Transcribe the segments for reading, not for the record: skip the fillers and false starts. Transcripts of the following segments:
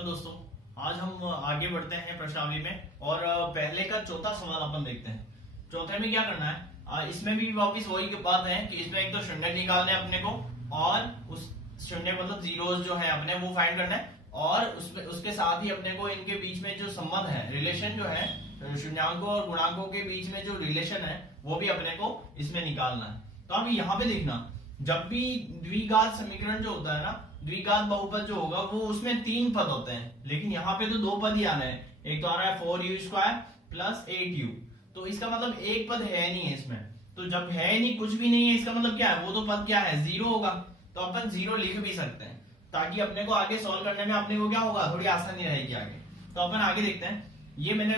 Hello दोस्तों, आज हम आगे बढ़ते हैं प्रश्नावली में और पहले का चौथा सवाल अपन देखते हैं। चौथे में क्या करना है, इसमें भी वापस वही की बात है कि इसमें एक तो शून्य निकालने हैं अपने को और उस शून्य मतलब जीरोस जो है अपने वो फाइंड करना है और उसमें उसके साथ ही अपने को इनके बीच में जो संबंध है, रिलेशन जो है शून्यांकों और गुणांकों के बीच में जो रिलेशन है वो भी अपने को इसमें निकालना है। तो अभी यहाँ पे देखना, जब भी द्विघात समीकरण जो होता है ना, द्विघात बहुपद जो होगा वो उसमें तीन पद होते हैं, लेकिन यहाँ पे तो दो पद ही आ रहे हैं। एक तो आ रहा है 4u² प्लस 8u, तो इसका मतलब एक पद है नहीं है इसमें। तो जब है नहीं, कुछ भी नहीं है, इसका मतलब क्या है, वो तो पद क्या है, जीरो होगा। तो अपन जीरो लिख भी सकते हैं ताकि अपने को आगे सॉल्व करने में अपने को क्या होगा, थोड़ी आसानी रहेगी आगे। तो अपन आगे देखते हैं। ये मैंने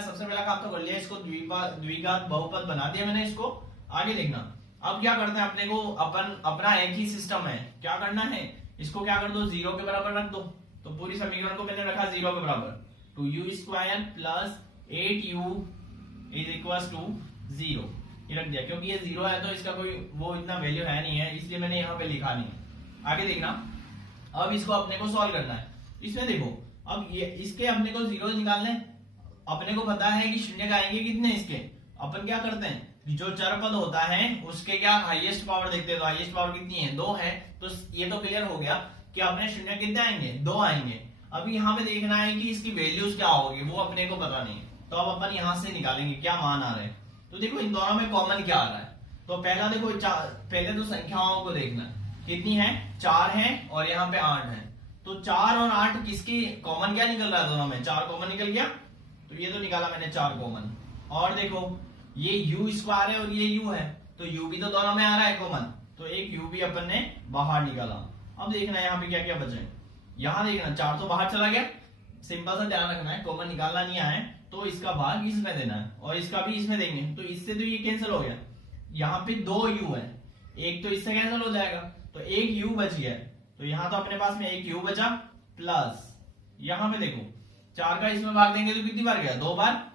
सबसे पहला काम तो कर लिया, इसको द्विघात बहुपद बना दिया मैंने इसको। आगे देखना, अब क्या करते हैं, अपने को अपना एक ही सिस्टम है, क्या करना है, इसको क्या कर दो, जीरो के बराबर रख दो। तो पूरी समीकरण को मैंने रखा जीरो के बराबर, 2u² plus 8u is equal to 0 ये रख दिया। क्योंकि ये जीरो है तो इसका कोई वो इतना वैल्यू है नहीं है, इसलिए मैंने यहाँ पे लिखा नहीं है। आगे देखना, अब इसको अपने को सॉल्व करना है। इसमें देखो, अब ये इसके अपने को जीरो निकालने, अपने को पता है कि शून्य का आएंगे कितने इसके। अपन क्या करते हैं, जो चर पद होता है उसके क्या हाईएस्ट पावर देखते हैं, तो हाईएस्ट पावर कितनी है, 2 है। तो ये तो क्लियर हो गया कि अपने शून्य कितने आएंगे, 2 आएंगे। अभी यहाँ पे देखना है कि इसकी वैल्यूज क्या होगी, वो अपने को पता नहीं है। तो अब अपन यहाँ से निकालेंगे क्या मान आ रहे हैं। तो देखो इन दोनों में कॉमन क्या आ रहा है। तो पहला देखो, पहले तो संख्याओं को देखना कितनी है, 4 है और यहाँ पे 8 है। तो 4 और 8 किसकी कॉमन क्या निकल रहा है, दोनों में 4 कॉमन निकल गया। तो ये तो निकाला मैंने 4 कॉमन। और देखो ये u² है और ये u है, तो u भी तो दोनों में आ रहा है कॉमन, तो एक u भी अपन ने बाहर निकाला। अब देखना यहाँ पे क्या क्या बचे, यहाँ देखना 4 तो बाहर चला गया। सिंपल सा ध्यान रखना है, कॉमन निकालना नहीं आया है तो इसका भाग इसमें देना है और इसका भी इसमें देंगे। तो इससे तो ये कैंसिल हो गया। यहाँ पे 2 u है, एक तो इससे कैंसिल हो जाएगा, तो एक u बच गया। तो यहाँ तो अपने पास में एक u बचा, प्लस यहाँ पे देखो 4 का इसमें भाग देंगे तो कितनी बार गया, 2 बार,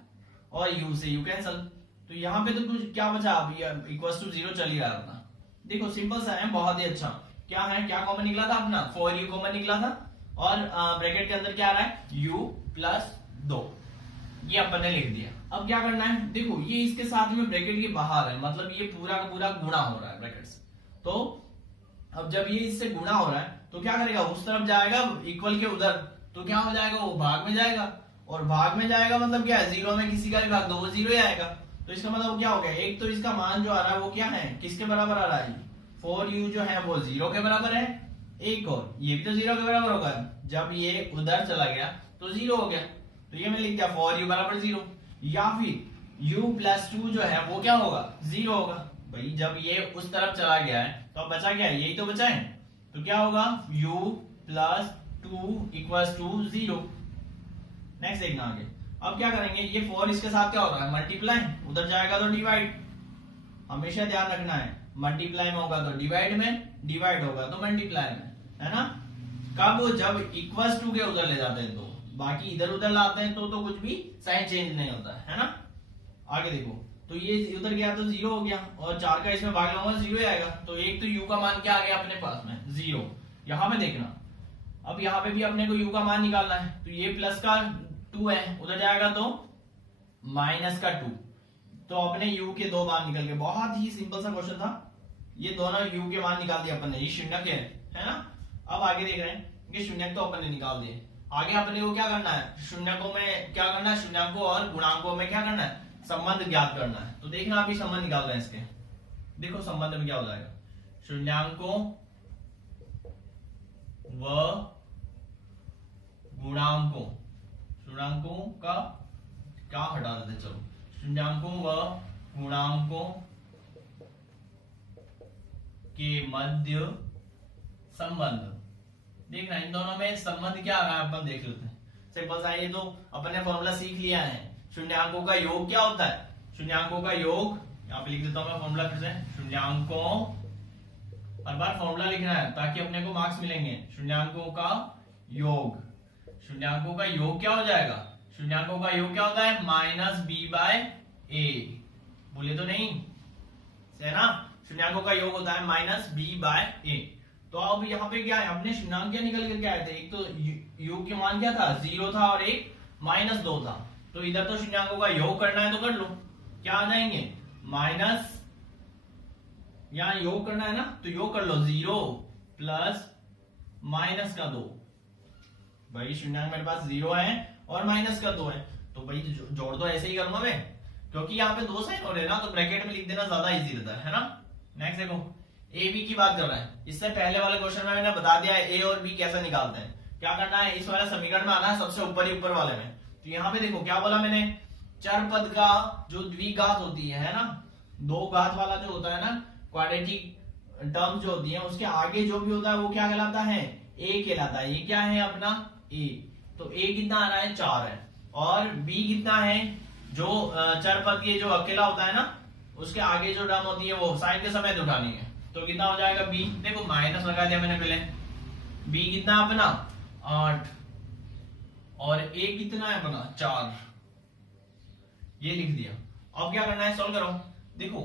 और u से u कैंसिल। तो यहाँ पे तो कुछ क्या बचा, अब इक्वल टू 0 चल ही रहा था। देखो सिंपल सा है, बहुत ही अच्छा। क्या है, क्या कॉमन निकला था अपना, 4u कॉमन निकला था और ब्रैकेट के अंदर क्या आ रहा है, u प्लस 2, ये अपन ने लिख दिया। अब क्या करना है, देखो ये इसके साथ में ब्रैकेट के बाहर है, मतलब ये पूरा का पूरा गुणा हो रहा है ब्रैकेट से। तो अब जब ये इससे गुणा हो रहा है तो क्या करेगा, उस तरफ जाएगा इक्वल के उधर, तो क्या हो जाएगा, वो भाग में जाएगा। और भाग में जाएगा मतलब क्या है, जीरो में किसी का भी भाग दो वो जीरो ही आएगा। तो इसका मतलब क्या हो गया, एक तो इसका मान जो आ रहा है वो क्या है, किसके बराबर आ रहा है, 4u जो है वो 0 के बराबर है। एक और ये भी तो 0 के बराबर होगा, जब ये उधर चला गया तो 0 हो गया। तो ये मैं लिख दिया 4u बराबर 0, या फिर u प्लस 2 जो है वो क्या होगा, 0 होगा। भाई जब ये उस तरफ चला गया है तो अब बचा क्या है, यही तो बचा है। तो क्या होगा, u plus 2 equal to 0। Next देखना आगे, अब क्या करेंगे, ये 4 इसके साथ क्या हो रहा है, मल्टीप्लाई, उधर जाएगा तो डिवाइड। हमेशा ध्यान रखना है, मल्टीप्लाई में होगा तो डिवाइड में, डिवाइड होगा तो मल्टीप्लाई में, है ना। कब, जब इक्वल टू के उधर ले जाते हैं, तो बाकी इधर उधर लाते हैं तो कुछ भी साइन चेंज नहीं होता है ना। आगे देखो, तो ये उधर गया तो 0 हो गया और 4 का इसमें भाग लूंगा 0 ही आएगा। तो एक तो u का मान क्या आ गया अपने पास में, 0। यहाँ पे देखना, अब यहाँ पे भी अपने को u का मान निकालना है। तो ये प्लस का 2 है, उधर जाएगा तो माइनस का 2। तो अपने u के 2 मान निकल गए। बहुत ही सिंपल सा क्वेश्चन था, ये दोनों u के मान निकाल दिए अपन ने, ये शून्य के है ना। अब आगे देख रहे हैं कि शून्य तो अपन ने निकाल दिए। आगे अपने को क्या करना है, शून्यकों में क्या करना है, शून्यकों और गुणांकों में क्या करना है, संबंध ज्ञात करना है। तो देखना अभी संबंध निकाल रहे हैं इसके। देखो संबंध में क्या हो जाएगा, शून्यकों व गुणांकों, शून्यकों का क्या हटा देते, चलो, शून्यकों व गुणांकों के मध्य संबंध। देखना इन दोनों में संबंध क्या आ रहा है, अपन देख लेते हैं। सिंपल सा, ये तो अपन ने फॉर्मूला सीख लिया है। शून्यांकों का योग क्या होता है, शून्यांकों का योग, यहाँ पे लिख देता हूं मैं फॉर्मूला फिर से। शून्यांकों, हर बार फॉर्मूला लिखना है ताकि अपने को मार्क्स मिलेंगे। शून्यांकों का योग, शून्यांकों का योग क्या हो जाएगा, शून्यांकों का योग क्या होता है, -b/a। बोले तो नहीं है ना, शून्यांकों का योग होता है -b/a। तो अब यहाँ पे क्या है, अपने शून्यंक क्या निकल करके आए थे, एक तो योग के मान क्या था 0 था और एक -2 था। तो इधर तो शून्यंकों का योग करना है तो कर लो, क्या आ जाएंगे माइनस, यहाँ योग करना है ना तो योग कर लो 0 प्लस -2। भाई शून्यंक मेरे पास 0 है और -2 है, तो भाई जोड़ तो ऐसे ही करूंगा मैं, क्योंकि यहाँ पे 2 साइन हो रहे हैं ना, तो ब्रैकेट में लिख देना ज्यादा इजी रहता है ना। नेक्स्ट देखो ए बी की बात कर रहा है, इससे पहले वाले क्वेश्चन में मैंने बता दिया है ए और बी कैसे निकालते हैं। क्या करना है, इस वाले समीकरण में आना है सबसे ऊपर ही ऊपर वाले में। तो यहाँ पे देखो क्या बोला मैंने, चर पद का जो द्विघात होती है ना, 2 घात वाला जो होता है ना क्वाड्रेटिक टर्म जो होती है, उसके आगे जो भी होता है वो क्या कहलाता है, ए कहलाता है। ये क्या है अपना ए, तो ए कितना आ रहा है 4 है, और बी कितना है, जो चर पद के जो अकेला होता है ना उसके आगे जो टर्म होती है वो साइन के समय उठानी है, तो कितना हो जाएगा बी, देखो माइनस लगा दिया मैंने पहले, बी कितना अपना 8 और ए कितना है अपना 4, ये लिख दिया। अब क्या करना है, सॉल्व करो। देखो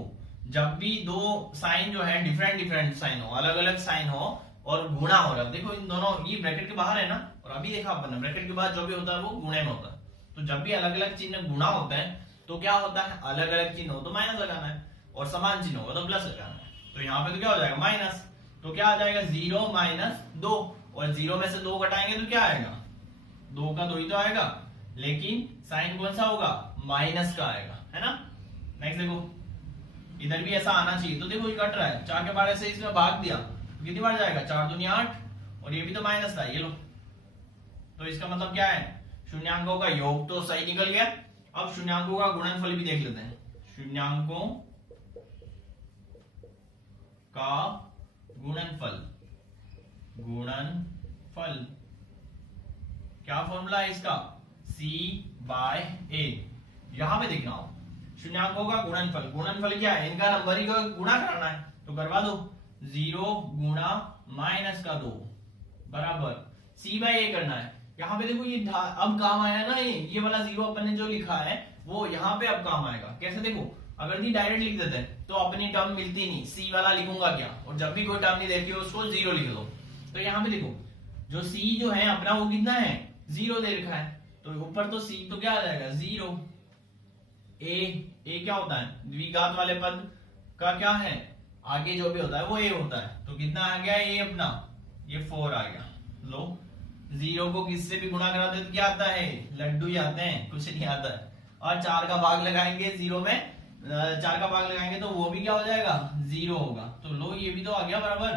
जब भी दो साइन जो है डिफरेंट साइन हो, अलग अलग साइन हो और गुणा हो रहा है, देखो इन दोनों ये ब्रैकेट के बाहर है ना, और अभी देखा अपन ब्रैकेट के बाद जो भी होता है वो गुणे में होता है। तो जब भी अलग अलग चिन्ह गुणा होता है तो क्या होता है, अलग अलग चिन्ह हो तो माइनस लगाना है, और समान चिन्ह होगा तो प्लस लगाना है। तो यहाँ पे तो क्या हो जाएगा माइनस, तो क्या आ जाएगा 0 - 2, और 0 में से 2 घटाएंगे तो क्या आएगा, 2 का 2 ही तो आएगा, लेकिन साइन कौन सा होगा, माइनस का आएगा, है ना। नेक्स्ट देखो इधर भी ऐसा आना चाहिए, तो देखो ये कट रहा है, 4 के बारे से इसमें भाग दिया तो कितनी बार जाएगा, 4 दूनी 8, और ये भी तो माइनस था, ये लो। तो इसका मतलब क्या है, शून्यांकों का योग तो सही निकल गया। अब शून्यांकों का गुणनफल भी देख लेते हैं, शून्यांकों का गुणनफल, गुणनफल क्या फॉर्मूला है इसका, C/A। यहां पे देखना हो शून्यांकों का गुणनफल, गुणनफल क्या है, इनका नंबर ही का गुणा कराना है, तो करवा दो 0 गुणा -2 बराबर C/A करना है। यहाँ पे देखो ये अब काम आया ना, ये वाला 0 अपन ने जो लिखा है वो यहाँ पे अब काम आएगा। कैसे देखो, अगर ये डायरेक्ट लिख देते हैं तो अपनी टर्म मिलती नहीं, सी वाला लिखूंगा क्या, और जब भी कोई टर्म नहीं देखी हो उसको 0 लिख दो। तो यहाँ पे देखो जो सी जो है अपना वो कितना है 0 दे रखा है, तो ऊपर तो सी तो क्या आ जाएगा 0। ए क्या होता है, द्विघात वाले पद का क्या है, आगे जो भी होता है वो ए होता है, तो कितना आ गया ये अपना, ये 4 आ गया। लो 0 को किससे भी गुणा करा दे तो क्या आता है, लड्डू ही आते हैं, कुछ नहीं आता है। और 4 का भाग लगाएंगे 0 में, 4 का भाग लगाएंगे तो वो भी क्या हो जाएगा 0 होगा, तो लो ये भी तो आ गया बराबर।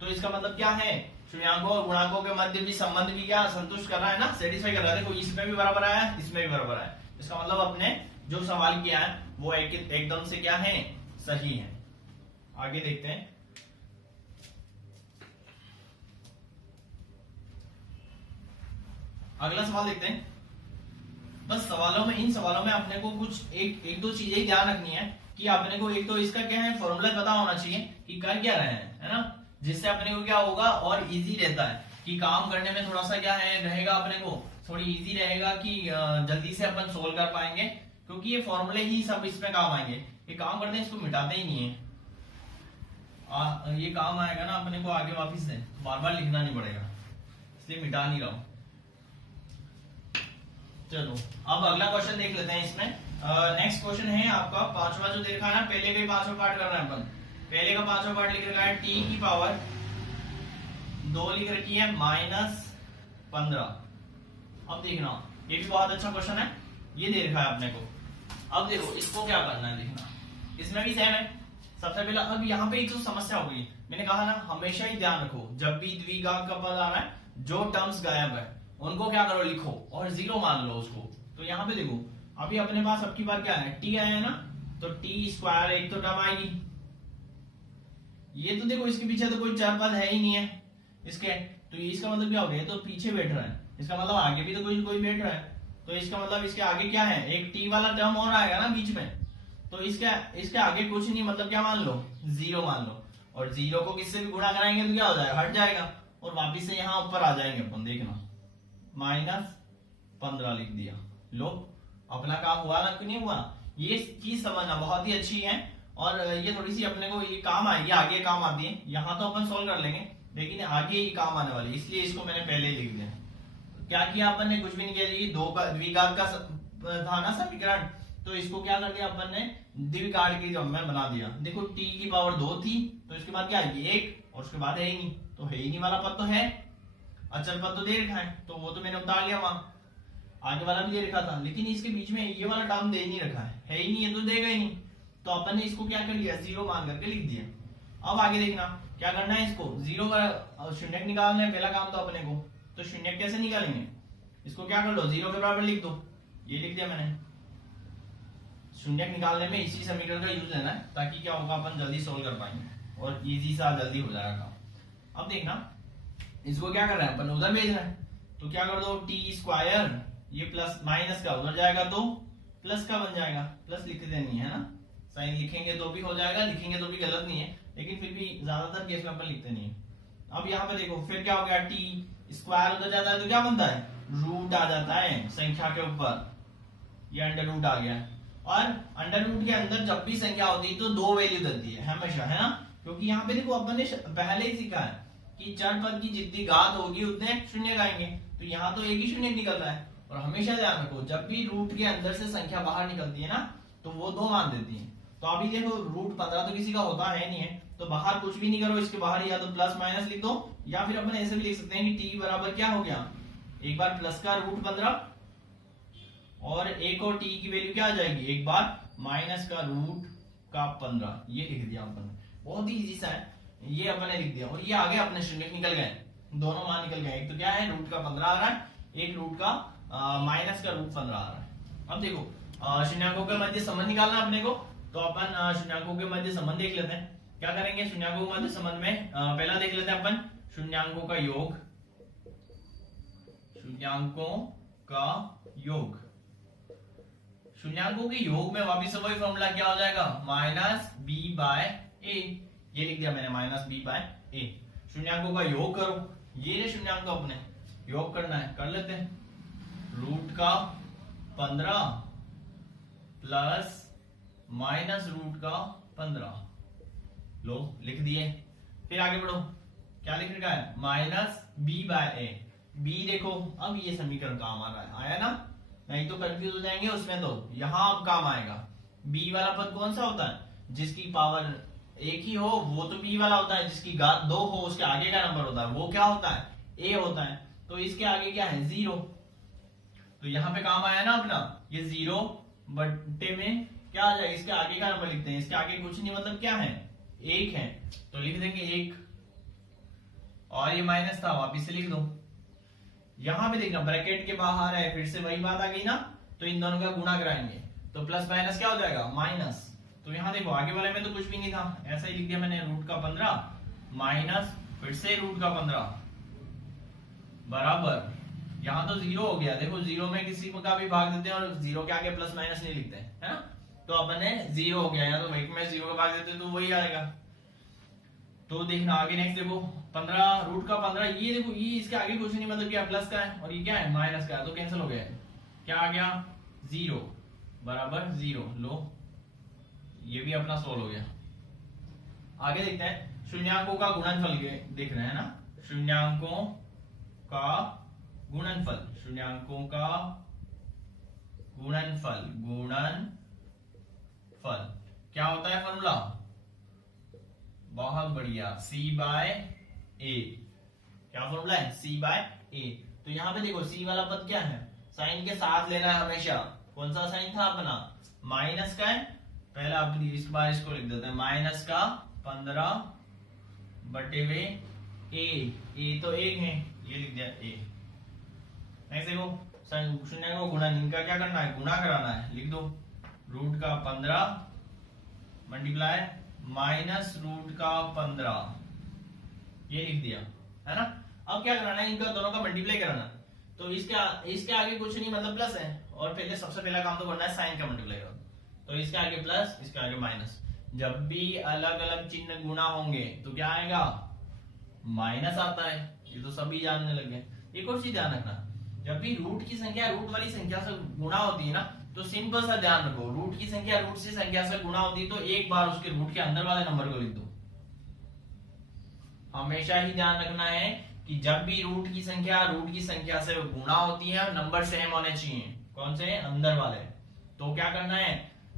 तो इसका मतलब क्या है, शून्यांकों और गुणांकों के मध्य भी संबंध भी क्या संतुष्ट कर रहा है ना, सेटिस्फाई कर रहा है। देखो इसमें भी बराबर आया, इसमें भी बराबर आया, इसका मतलब अपने जो सवाल किया है वो एकदम से क्या है, सही है। आगे देखते हैं, अगला सवाल देखते हैं। बस सवालों में, इन सवालों में अपने को कुछ एक दो चीजें ही ध्यान रखनी है कि अपने को एक तो इसका क्या है फॉर्मूला पता होना चाहिए कि कर क्या रहे हैं, है ना, जिससे अपने को क्या होगा और इजी रहता है कि काम करने में थोड़ा सा क्या है रहेगा, अपने को थोड़ी इजी रहेगा कि जल्दी से अपन सोल्व कर पाएंगे, क्योंकि ये फॉर्मूले ही सब इसमें काम आएंगे। ये काम करते हैं, इसको मिटाते ही नहीं है, ये काम आएगा ना अपने को आगे वापिस से, बार बार लिखना नहीं पड़ेगा, इसलिए मिटा नहीं रहा हूं। चलो अब अगला क्वेश्चन देख लेते हैं। इसमें नेक्स्ट क्वेश्चन है आपका पांचवा जो देखा ना, पहले का पांचवा पार्ट कर रहे हैं अपन। पहले का पांचवा पार्ट लिख रखा है t की पावर 2 लिख रखी है -15। अब देखना ये भी बहुत अच्छा क्वेश्चन है, ये दे रखा है अपने को। अब देखो इसको क्या करना है, देखना इसमें भी सेम है। सबसे पहला अब यहाँ पे एक तो समस्या हो गई, मैंने कहा ना हमेशा ही ध्यान रखो जब भी द्विघात का पद आ रहा है जो टर्म्स गायब है उनको क्या करो लिखो और 0 मान लो उसको। तो यहाँ पे देखो अभी अपने पास अब की बार क्या है, t आया है ना, तो t² एक तो टर्म आएगी, ये तो देखो इसके पीछे तो कोई चर पद है ही नहीं है इसके, तो इसका मतलब क्या हो गया, तो पीछे बैठ रहा है, इसका मतलब आगे भी तो कोई बैठ रहा है, तो इसका मतलब इसके आगे क्या है, एक t वाला टर्म और आएगा ना बीच में, तो इसके आगे कुछ नहीं, मतलब क्या मान लो 0 मान लो, और 0 को किससे भी गुणा कराएंगे तो क्या हो जाएगा, हट जाएगा, और वापिस से यहाँ ऊपर आ जाएंगे अपन, देखना -15 लिख दिया। लो अपना काम हुआ ना कि नहीं हुआ, ये चीज समझना बहुत ही अच्छी है और ये थोड़ी सी अपने को ये काम आएगी, आगे काम आती है। यहाँ तो अपन सोल्व कर लेंगे लेकिन आगे ये काम आने वाली है, इसलिए इसको मैंने पहले ही लिख दिया। क्या किया अपन ने, कुछ भी नहीं किया, ये दो का द्विघात का था ना समीकरण, तो इसको क्या कर दिया अपन ने, द्विघात की जब में बना दिया। देखो t की पावर 2 थी तो इसके बाद क्या आएगी 1, और उसके बाद है ही नहीं, तो है ही नहीं वाला पद तो है, अचल पद तो दे रखा है तो वो तो मैंने उतार लिया वहां, आगे वाला भी दे रखा था, लेकिन इसके बीच में ये वाला टर्म दे नहीं रखा है ही नहीं, है तो देगा ही नहीं, तो अपन ने इसको क्या कर लिया, 0 मान करके लिख दिया। अब आगे देखना क्या करना है, इसको 0 का शून्य निकालना है, पहला काम तो अपने को, तो शून्य कैसे निकालेंगे, इसको क्या कर लो 0 के बराबर लिख दो, ये लिख दिया मैंने। शून्य निकालने में इसी समीकरण का यूज लेना है, ताकि क्या होगा अपन जल्दी सोल्व कर पाएंगे और इजी सा जल्दी हो जाएगा काम। अब देखना इसको क्या कर रहे हैं अपन, उधर भेज रहे हैं, तो क्या कर दो टी स्क्वायर, ये प्लस माइनस का उधर जाएगा तो प्लस का बन जाएगा, प्लस लिख देनी है ना, साइन लिखेंगे तो भी हो जाएगा, लिखेंगे तो भी गलत नहीं है, लेकिन फिर भी ज्यादातर केस में अपन लिखते नहीं है। अब यहाँ पे देखो फिर क्या हो गया, टी स्क्वायर उधर जाता है तो क्या बनता है, रूट आ जाता है संख्या के ऊपर, ये अंडर रूट आ गया। और अंडर रूट के अंदर जब भी संख्या होती है तो 2 वैल्यू देती है हमेशा, है ना, क्योंकि यहाँ पे देखो अपन ने पहले ही सीखा है कि चर पद की जितनी घात होगी उतने शून्य आएंगे, तो यहाँ तो एक ही शून्य निकल रहा है। और हमेशा ध्यान रखो जब भी रूट के अंदर से संख्या बाहर निकलती है ना तो वो 2 मान देती है। तो अभी देखो रूट 15 तो किसी का होता है नहीं है, तो बाहर कुछ भी नहीं करो, इसके बाहर या तो प्लस माइनस लिख दो, या फिर अपन ऐसे भी लिख सकते हैं कि टी बराबर क्या हो गया, एक बार प्लस का रूट 15 और एक और टी की वैल्यू क्या आ जाएगी, एक बार माइनस का रूट का 15, ये लिख दिया अपन, बहुत ही इजी सा है, ये अपन ने लिख दिया। और ये आगे अपने शून्य निकल गए, दोनों मान निकल गए, एक तो क्या है रूट का 15 आ रहा है, एक रूट का माइनस का रूट 15 आ रहा है। अब देखो शून्याकों के मध्य संबंध निकालना अपने को, तो अपन शून्याकों के मध्य संबंध देख लेते हैं। क्या करेंगे, शून्याकों के मध्य संबंध में पहला देख लेते हैं अपन शून्याकों का योग, शून्याकों का योग, शून्याकों के योग में वापिस वही फॉर्मूला क्या हो जाएगा, माइनस बी बाय ए, ये लिख दिया मैंने माइनस बी बाय ए। शून्याकों का योग करो, ये रे शून्याकों अपने योग करना है, कर लेते हैं, रूट का 15 प्लस माइनस रूट का 15, लो लिख दिए। फिर आगे बढ़ो, क्या लिख रखा है, माइनस बी बाय ए, बी देखो अब ये समीकरण काम आ रहा है, आया ना, नहीं तो कंफ्यूज हो जाएंगे उसमें, तो यहाँ अब काम आएगा। बी वाला पद कौन सा होता है, जिसकी पावर एक ही हो वो तो बी वाला होता है, जिसकी घात 2 हो उसके आगे का नंबर होता है वो क्या होता है, ए होता है, तो इसके आगे क्या है 0, तो यहाँ पे काम आया ना अपना, ये 0 बट्टे में क्या आ जाएगा, इसके आगे का नंबर लिखते हैं, इसके आगे कुछ नहीं मतलब क्या है 1 है, तो लिख देंगे 1, और ये माइनस था वापिस से लिख दो। यहां पे देखना ब्रैकेट के बाहर है, फिर से वही बात आ गई ना, तो इन दोनों का गुणा कराएंगे तो प्लस माइनस क्या हो जाएगा माइनस, तो यहाँ देखो आगे वाले में तो कुछ भी नहीं था, ऐसा ही लिख दिया मैंने, रूट का 15 माइनस फिर से रूट का 15 बराबर, यहाँ तो 0 हो गया, देखो 0 में किसी का भी भाग देते हैं और 0 के आगे प्लस माइनस नहीं लिखते हैं, है ना, तो अपन ने 0 हो गया, या तो एक में 0 का भाग देते तो वही आएगा। तो देखना आगे नेक्स्ट देखो 15 रूट का 15, ये देखो ये इसके आगे कुछ नहीं मतलब क्या प्लस का है, और ये क्या है माइनस का है, तो कैंसिल हो गया, क्या आ गया 0 बराबर 0, लो ये भी अपना सोल्व हो गया। आगे देखते हैं शून्याकों का गुणनफल देख रहे हैं ना, शून्याकों का गुणनफल, शून्याकों का गुणनफल, गुणनफल क्या होता है फॉर्मूला, बहुत बढ़िया, c बाय ए, क्या फॉर्मूला है c बाय ए। तो यहाँ पे देखो c वाला पद क्या है, साइन के साथ लेना है हमेशा, कौन सा साइन था अपना माइनस का है, पहला आप इस बार इसको लिख देते हैं माइनस का 15 बटे वे ए तो 1 है, ये लिख दिया a। नेक्स्ट देखो शून्य को गुणा, इनका क्या करना है गुणा कराना है, लिख दो रूट का 15 मल्टीप्लाई माइनस रूट का 15, ये लिख दिया, है ना। अब क्या कराना है, इनका दोनों का मल्टीप्लाई कराना, तो इसके आगे कुछ नहीं मतलब प्लस है, और पहले सबसे पहला काम तो करना है साइन का मल्टीप्लाई करो, तो इसके आगे प्लस इसके आगे माइनस, जब भी अलग अलग चिन्ह गुणा होंगे तो क्या आएगा माइनस आता है, ये तो सभी जानने लग गए। एक और चीज ध्यान रखना, जब भी रूट की संख्या रूट वाली संख्या से गुणा होती है ना तो सिंपल सा ध्यान रखो, रूट की संख्या रूट की संख्या से गुणा होती तो एक बार उसके रूट के अंदर वाले नंबर को लिख दो। हमेशा ही ध्यान रखना है कि जब भी रूट की संख्या से गुणा होती है, नंबर सेम होने चाहिए। कौन से? अंदर वाले। तो क्या करना है,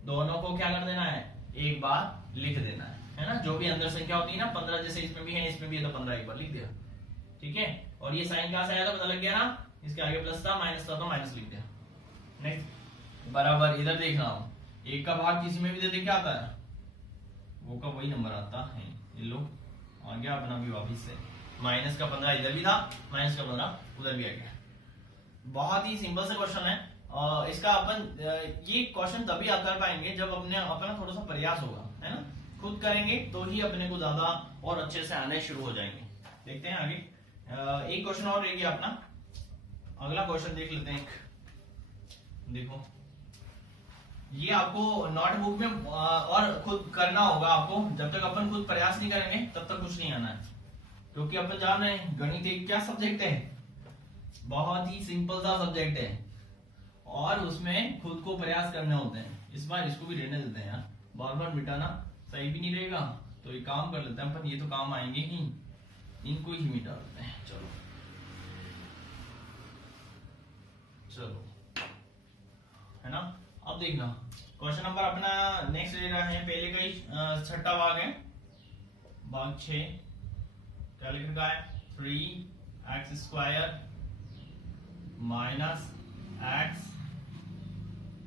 दोनों को क्या कर देना है, एक बार लिख देना है ना। जो भी अंदर संख्या होती है ना, 15 जैसे इसमें भी है, इसमें भी है, तो 15 एक बार लिख दिया, ठीक है। और ये साइन कहां से आया था पता लग गया ना, इसके आगे प्लस था, माइनस था तो माइनस लिख दिया। नेक्स्ट बराबर इधर देख रहा हूं, एक का भाग किसी में भी दे दे क्या आता है, वो का वही नंबर आता है। ये लो आ गया अपना भी वापिस से, माइनस का 15 इधर भी था, माइनस का 15 उधर भी आ गया। बहुत ही सिंपल सा क्वेश्चन है। इसका अपन ये क्वेश्चन तभी आप कर पाएंगे जब अपना थोड़ा सा प्रयास होगा, है ना। खुद करेंगे तो ही अपने को ज्यादा और अच्छे से आने शुरू हो जाएंगे। देखते हैं आगे, एक क्वेश्चन और रह गया अपना, अगला क्वेश्चन देख लेते हैं। देखो ये आपको नोटबुक में और खुद करना होगा आपको, जब तक अपन खुद प्रयास नहीं करेंगे तब तक कुछ नहीं आना है। क्योंकि अपन जान रहे हैं गणित एक क्या सब्जेक्ट है, बहुत ही सिंपल सा सब्जेक्ट है और उसमें खुद को प्रयास करने होते हैं। इस बार इसको भी रहने देते हैं यार, बार बार मिटाना सही भी नहीं रहेगा, तो ये काम कर लेते हैं अपन, ये तो काम आएंगे ही, इनको ही मिटा देते हैं। चलो चलो, है ना। अब देखना क्वेश्चन नंबर अपना नेक्स्ट ले रहा है, पहले का ही छठा भाग है, भाग 6। क्या लिख रखा है, 3x² माइनस x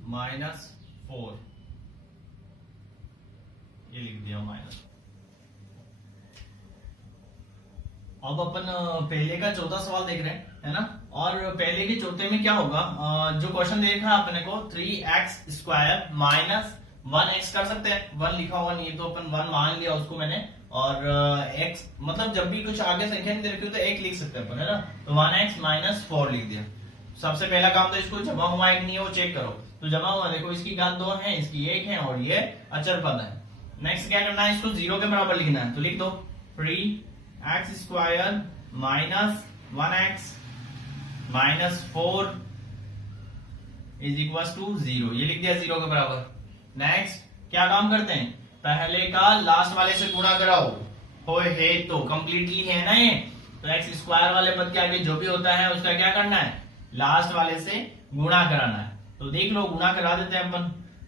माइनस 4, ये लिख दिया माइनस। अब अपन पहले का चौथा सवाल देख रहे हैं, है ना। और पहले के चौथे में क्या होगा, जो क्वेश्चन देखा है अपने को 3x² माइनस 1x कर सकते हैं, 1 लिखा हुआ नहीं है तो अपन 1 मान लिया उसको मैंने, और x मतलब जब भी कुछ आगे संख्या नहीं दे रखी हो तो 1 लिख सकते हैं अपन, है ना। तो 1x माइनस 4 लिख दिया। सबसे पहला काम तो इसको जमा हुआ है कि नहीं है वो चेक करो। तो जमा हुआ देखो, इसकी घात 2 है, इसकी 1 है और ये अचर पद है। नेक्स्ट क्या करना है, इसको 0 के बराबर लिखना है, तो लिख दो 3x² minus 1x minus 4 is equal to 0, ये लिख दिया 0 के बराबर। नेक्स्ट क्या काम करते हैं, पहले का लास्ट वाले से गुणा कराओ, हो है तो कंप्लीटली है ना ये, तो x² वाले पद के आगे जो भी होता है उसका क्या करना है, लास्ट वाले से गुणा कराना है। तो देख लो गुणा करा देते हैं अपन।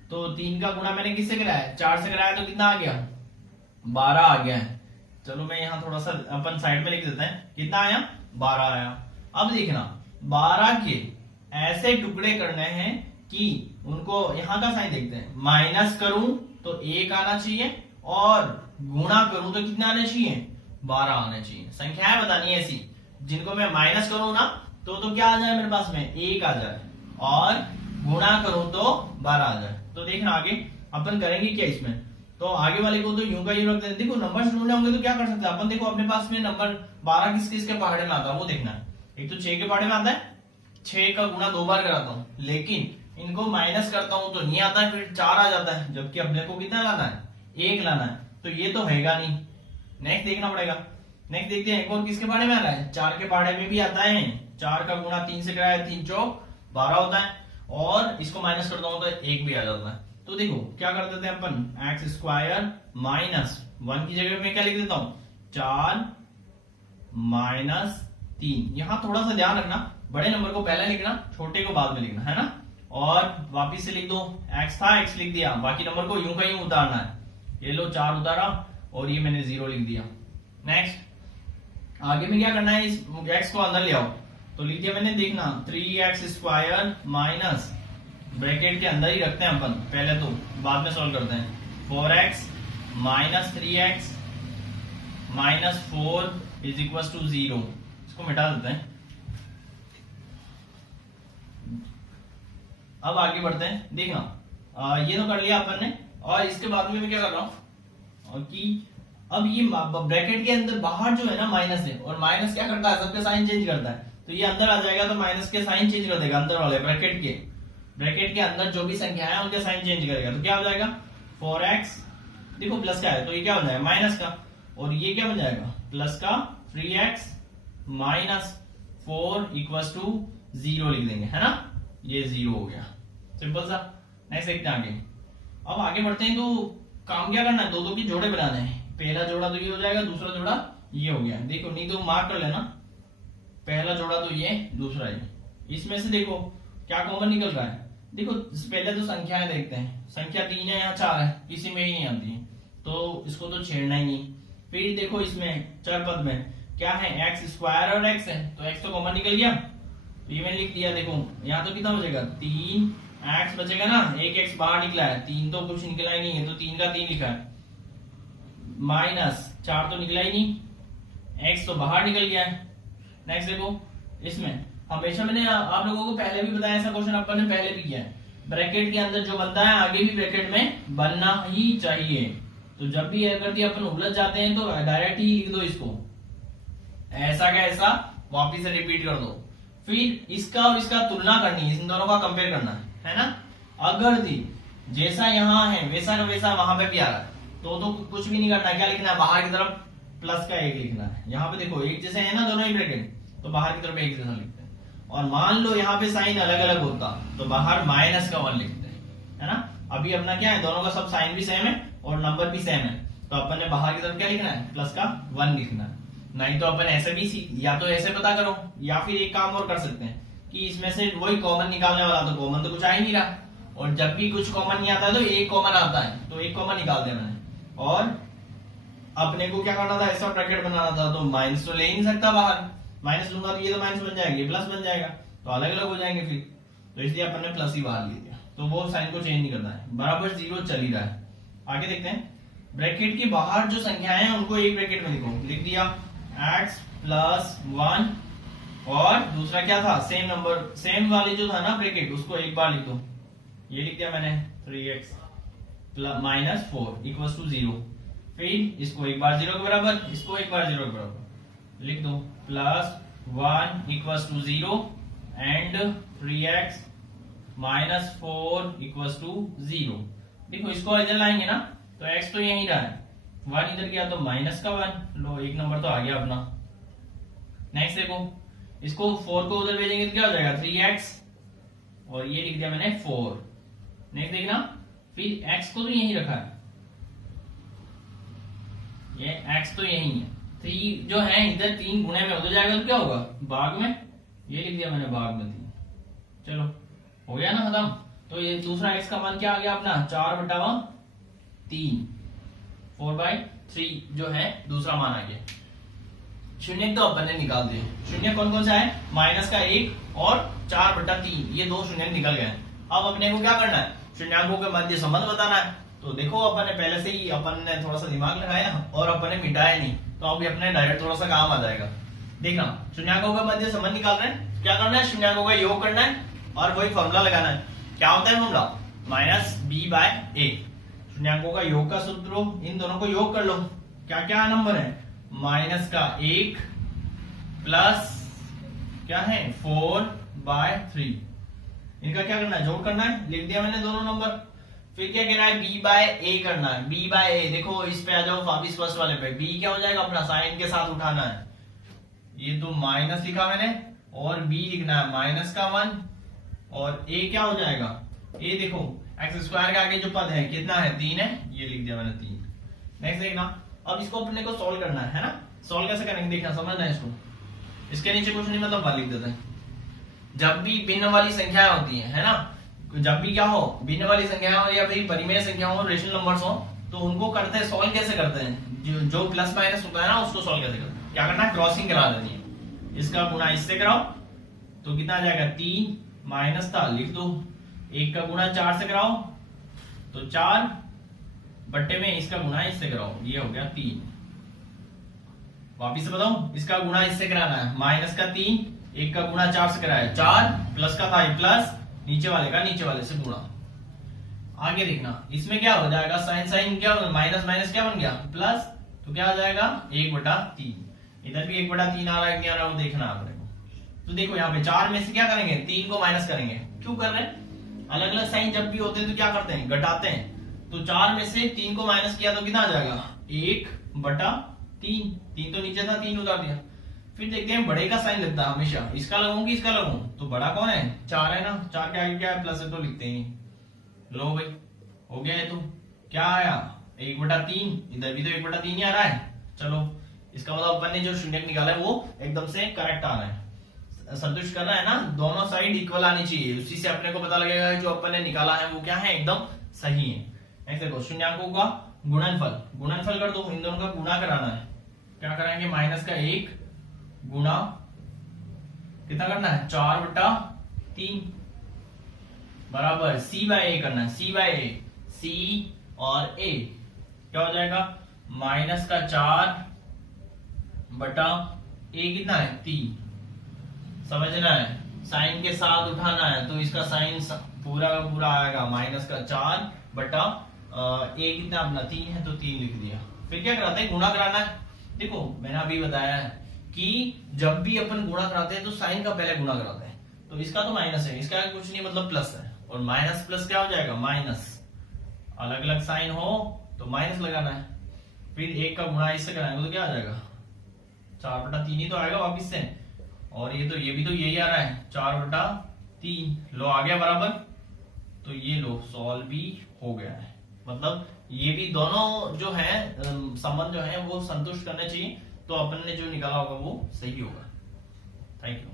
तो 3 का गुणा मैंने किससे कराया, 4 से कराया, तो कितना आ गया, 12 आ गया है। चलो मैं यहाँ थोड़ा सा अपन साइड में लिख देते हैं, कितना आया, 12 आया। अब देखना 12 के ऐसे टुकड़े करने हैं कि उनको यहाँ का साइन देखते हैं, माइनस करूं तो 1 आना चाहिए और गुणा करूं तो कितना आना चाहिए, 12 आना चाहिए। संख्याएं बतानी है ऐसी जिनको मैं माइनस करूं ना तो क्या आ जाए मेरे पास में, 1 आ जाए, और गुणा करूं तो 12 आ जाए। तो देखना आगे अपन करेंगे क्या इसमें, तो आगे वाले को तो यूं का यूं रख देते। देखो नंबर ढूंढने होंगे तो क्या कर सकते हैं अपन, देखो अपने पास में नंबर 12 किस किस के पहाड़े में आता है वो देखना है। एक तो 6 के पहाड़े में आता है, 6 का गुणा 2 बार कराता हूँ, लेकिन इनको माइनस करता हूं तो नहीं आता है, फिर 4 आ जाता है, जबकि अपने को कितना लाना है, 1 लाना है, तो ये तो हैगा नहीं। नेक्स्ट देखना पड़ेगा। नेक्स्ट देखते हैं एक और किसके पहाड़े में आ रहा है, 4 के पहाड़े में भी आता है, 4 का गुणा 3 से कराया, 3 चौक 12 होता है, और इसको माइनस करता हूं तो 1 भी आ जाता है। तो देखो क्या कर देते हैं अपन, x² माइनस 1 की जगह में क्या लिख देता हूं, 4 माइनस 3। यहां थोड़ा सा ध्यान रखना, बड़े नंबर को पहले लिखना, छोटे को बाद में लिखना, है ना। और वापिस से लिख दो, x था x लिख दिया, बाकी नंबर को यूं का यूं उतारना है। ये लो 4 उतारा और ये मैंने 0 लिख दिया। नेक्स्ट आगे में क्या करना है, इस x को अंदर ले आओ, तो लिख दिया मैंने, देखना 3x² माइनस, ब्रैकेट के अंदर ही रखते हैं अपन पहले, तो बाद में सॉल्व करते हैं, 4x minus 3x minus 4 is equal to 0। इसको मिटा देते हैं। अब आगे बढ़ते हैं, देखना ये तो कर लिया अपन ने, और इसके बाद में मैं क्या कर रहा हूं कि अब ये ब्रैकेट के अंदर बाहर जो है ना माइनस है, और माइनस क्या करता है, सबके साइन चेंज करता है, तो ये अंदर आ जाएगा तो माइनस के साइन चेंज कर देगा, अंदर वाले ब्रैकेट के अंदर जो भी संख्या है उनके साइन चेंज करेगा। तो क्या हो जाएगा, 4x, देखो प्लस का है तो ये क्या हो जाएगा, माइनस का, और ये क्या बन जाएगा, प्लस का 3x माइनस 4 इक्वल टू 0 लिख देंगे, है ना, ये 0 हो गया, सिंपल सा। नेक्स्ट देखते हैं आगे। अब आगे बढ़ते हैं तो काम क्या करना है, दो दो की जोड़े बनाने हैं। पहला जोड़ा तो ये हो जाएगा, दूसरा जोड़ा ये हो गया। देखो नहीं तो मार्क कर लेना, पहला जोड़ा तो ये, दूसरा ये। इसमें से देखो क्या कॉमन निकल रहा है। देखो पहले तो संख्याएं देखते हैं, संख्या 3 है यहाँ 4 है, किसी में ही नहीं आती है तो इसको तो छेड़ना ही नहीं। फिर देखो इसमें चर पद में क्या है, एक्स स्क्वायर और एक्स है, तो एक्स तो कॉमन निकल गया, तो ये मैंने लिख दिया। देखो यहाँ तो कितना बचेगा, 3 एक्स बचेगा ना, एक एक्स बाहर निकला है, 3 तो कुछ निकला ही नहीं है तो 3 का 3 लिखा है, माइनस 4 तो निकला ही नहीं, एक्स तो बाहर निकल गया है। नेक्स्ट देखो इसमें हमेशा मैंने आप लोगों को पहले भी बताया, ऐसा क्वेश्चन अपन ने पहले भी किया है, ब्रैकेट के अंदर जो बनता है आगे भी ब्रैकेट में बनना ही चाहिए। तो जब भी अगर अपन उलझ जाते हैं तो डायरेक्ट ही लिख दो इसको, ऐसा का ऐसा वापिस से रिपीट कर दो। फिर इसका और इसका तुलना करनी है, इन दोनों का कंपेयर करना है ना। अगर दी जैसा यहाँ है वैसा का वैसा वहां पे भी आ रहा है तो कुछ भी नहीं करना, क्या लिखना है, बाहर की तरफ प्लस का 1 लिखना है। यहाँ पे देखो एक जैसे है ना दोनों ही ब्रैकेट, तो बाहर की तरफ 1 जैसा लिखते हैं। और मान लो यहाँ पे साइन अलग अलग होता तो बाहर माइनस का 1 लिखते हैं, है ना। अभी अपना क्या है, दोनों का सब साइन भी सेम है और नंबर भी सेम है, तो अपन ने बाहर की तरफ क्या लिखना है, प्लस का 1 लिखना है। नहीं तो अपन ऐसे भी या तो ऐसे पता करो, या फिर एक काम और कर सकते हैं कि इसमें से वही कॉमन निकालने वाला, तो कॉमन तो कुछ आ ही नहीं रहा, और जब भी कुछ कॉमन नहीं आता है तो एक कॉमन आता है, तो एक कॉमन निकाल दिया मैंने। और अपने को क्या करना था, ऐसा ब्रैकेट बनाना था, तो माइनस तो ले ही नहीं सकता बाहर, माइनस लूंगा तो ये तो माइनस बन जाएगी, प्लस बन जाएगा, तो अलग अलग हो जाएंगे फिर, तो इसलिए अपन ने प्लस ही बाहर ले दिया, तो वो साइन को चेंज नहीं करना है, बराबर 0 चल ही रहा है। आगे देखते हैं, ब्रैकेट के बाहर जो संख्याएं हैं उनको एक ब्रैकेट में लिखो, लिख दिया x प्लस 1, और दूसरा क्या था, सेम नंबर, सेम वाली जो था ना ब्रैकेट, उसको एक बार लिख दो, ये लिख दिया मैंने 3x माइनस 4 इक्वल टू 0। फिर इसको एक बार 0 के बराबर, इसको एक बार 0 के बराबर लिख दो, plus 1 equal to 0 and 3x minus 4 equal to 0। देखो इसको इधर लाएंगे ना तो x तो यही रहा है, 1 इधर गया तो माइनस का 1, लो एक नंबर तो आ गया अपना। नेक्स्ट देखो इसको 4 को उधर भेजेंगे तो क्या हो जाएगा, 3x, और ये लिख दिया मैंने 4। नेक्स्ट देखना, फिर x को तो यही रखा है, ये x तो यही है, 3 जो है इधर 3 गुणे में उधर जाएगा तो क्या होगा, भाग में, ये लिख दिया मैंने भाग में 3। चलो हो गया ना खत्म। तो ये दूसरा x का मान क्या आ गया अपना, 4/3, 4/3 जो है दूसरा मान आ गया। शून्य तो अपन ने निकाल दिए, शून्य कौन कौन सा है, माइनस का 1 और 4/3, ये 2 शून्य निकल गए। अब अपने को क्या करना है, शून्याङ्कों के मध्य संबंध बताना है। तो देखो अपन ने पहले से ही अपन ने थोड़ा सा दिमाग लगाया और अपन ने मिटाया नहीं, तो अभी अपने डायरेक्ट थोड़ा सा काम आ जाएगा। देखना शून्याङ्कों के मध्य संबंध निकाल रहे हैं, क्या करना है, शून्याङ्कों का योग करना है और वही फॉर्मूला लगाना है। क्या होता है फॉर्मूला, माइनस b/a, शून्याङ्कों का योग का सूत्र, इन दोनों को योग कर लो। क्या क्या नंबर है, माइनस का 1 प्लस क्या है 4/3, इनका क्या करना है, जोड़ करना है, लिख दिया मैंने दोनों नंबर। फिर क्या कह रहा है, b/a करना है, b/a, देखो इस पे आ जाओ वापिस फर्स्ट वाले पे, b क्या हो जाएगा अपना, साइन के साथ उठाना है, ये तो माइनस लिखा मैंने, और b लिखना है माइनस का 1, और a क्या हो जाएगा, a देखो एक्स स्क्वायर के आगे जो पद है कितना है, 3 है, ये लिख दिया मैंने 3। नेक्स्ट देखना, अब इसको अपने को सॉल्व करना है ना, सॉल्व कैसे करेंगे देखना, समझना है इसको। इसके नीचे कुछ नहीं मतलब 1 लिख देते हैं। जब भी भिन्न वाली संख्याएं होती है ना, जब भी क्या हो, भिन्न वाली संख्याएं हो या फिर परिमेय संख्या हो, रेशनल नंबर्स हो, तो उनको करते हैं, सॉल्व कैसे करते हैं, जो प्लस माइनस होता है ना उसको सॉल्व कैसे करते हैं, क्या करना है, क्रॉसिंग करा देनी है, इसका गुणा इससे कराओ तो कितना आ जाएगा, 3 माइनस था लिख दो, 1 का गुणा 4 से कराओ तो 4 बट्टे में इसका गुणा इससे कराओ, ये हो गया 3। वापिस से बताओ, इसका गुणा इससे कराना है, माइनस का 3, 1 का गुणा 4 से कराया 4, प्लस का था प्लस, नीचे वाले का नीचे वाले से गुणा। आगे देखना इसमें क्या हो जाएगा, साइन साइन क्या हो, माइनस माइनस क्या बन गया प्लस, तो क्या आ जाएगा 1/3। इधर भी 1/3 आ रहा है क्या, वो देखना है अपने को। तो देखो यहाँ पे 4 में से क्या करेंगे, 3 को माइनस करेंगे, क्यों कर रहे हैं, अलग अलग साइन जब भी होते हैं तो क्या करते हैं, घटाते हैं। तो 4 में से 3 को माइनस किया तो कितना आ जाएगा, 1/3, 3 तो नीचे था, 3 उतार दिया। फिर देखते हैं बड़े का साइन लगता है हमेशा, इसका लगाऊं कि इसका लगाऊं, तो बड़ा कौन है, 4 है ना, 4 के आगे क्या है प्लस है तो लिखते हैं, लो भाई हो गया है। तो क्या आया 1/3, इधर भी तो 1/3 ही आ रहा है। चलो इसका मतलब अपन ने जो शून्यक निकाला है वो एकदम से करेक्ट आ रहा है, संतुष्ट कर रहा है ना, दोनों साइड इक्वल आनी चाहिए, उसी से अपने को पता लगेगा जो अपन ने निकाला है वो क्या है, एकदम सही है। नेक्स्ट देखो शून्यकों का गुणनफल, गुणनफल कर दो, इन दोनों का गुणा कराना है। क्या कराएंगे, -1 गुणा कितना करना है 4/3 बराबर C/A करना है, C/A, C और A क्या हो जाएगा -4/A कितना है 3। समझना है, साइन के साथ उठाना है तो इसका साइन पूरा का पूरा आएगा -4/A कितना अपना 3 है तो 3 लिख दिया। फिर क्या कराते हैं, गुणा कराना है। देखो मैंने अभी बताया है कि जब भी अपन गुणा कराते हैं तो साइन का पहले गुणा कराते हैं, तो इसका तो माइनस है, इसका कुछ नहीं मतलब प्लस है, और माइनस प्लस क्या हो जाएगा माइनस, अलग अलग साइन हो तो माइनस लगाना है। फिर 1 का गुणा इससे कराएंगे तो क्या आ जाएगा 4/3 ही तो आएगा वापिस से, और ये भी तो यही आ रहा है 4/3। लो आ गया बराबर, तो ये लो सॉल्व भी हो गया है। मतलब ये भी दोनों जो है संबंध जो है वो संतुष्ट करने चाहिए, तो अपन ने जो निकाला होगा वो सही होगा। Thank you.